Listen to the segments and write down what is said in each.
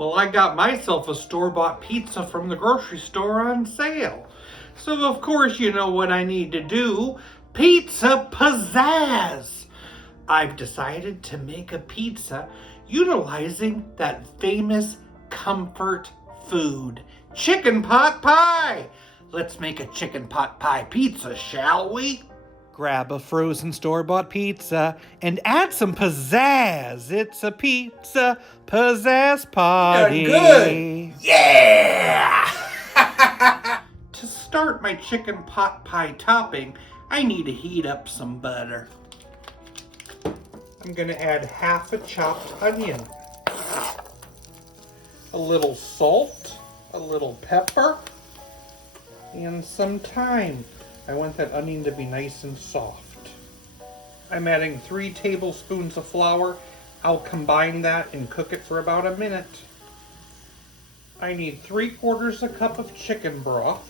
Well, I got myself a store-bought pizza from the grocery store on sale. So of course you know what I need to do. Pizza pizzazz! I've decided to make a pizza utilizing that famous comfort food, chicken pot pie. Let's make a chicken pot pie pizza, shall we? Grab a frozen store-bought pizza and add some pizzazz. It's a pizza pizzazz party. Good. Yeah! To start my chicken pot pie topping, I need to heat up some butter. I'm gonna add half a chopped onion, a little salt, a little pepper, and some thyme. I want that onion to be nice and soft. I'm adding 3 tablespoons of flour. I'll combine that and cook it for about a minute. I need 3/4 a cup of chicken broth,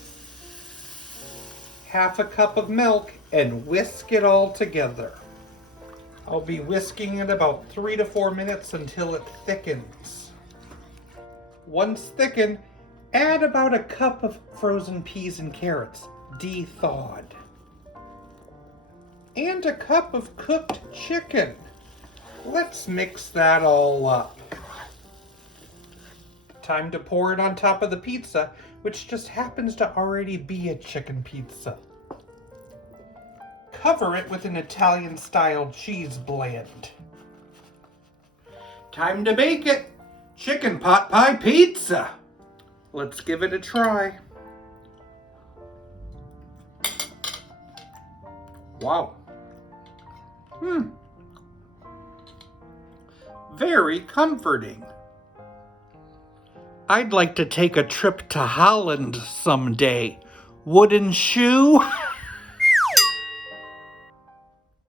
half a cup of milk, and whisk it all together. I'll be whisking it about 3 to 4 minutes until it thickens. Once thickened, add about a cup of frozen peas and carrots, de-thawed, and a cup of cooked chicken. Let's mix that all up. Time to pour it on top of the pizza, which just happens to already be a chicken pizza. Cover it with an Italian-style cheese blend. Time to bake it. Chicken pot pie pizza. Let's give it a try. Wow. Very comforting. I'd like to take a trip to Holland someday. Wooden shoe?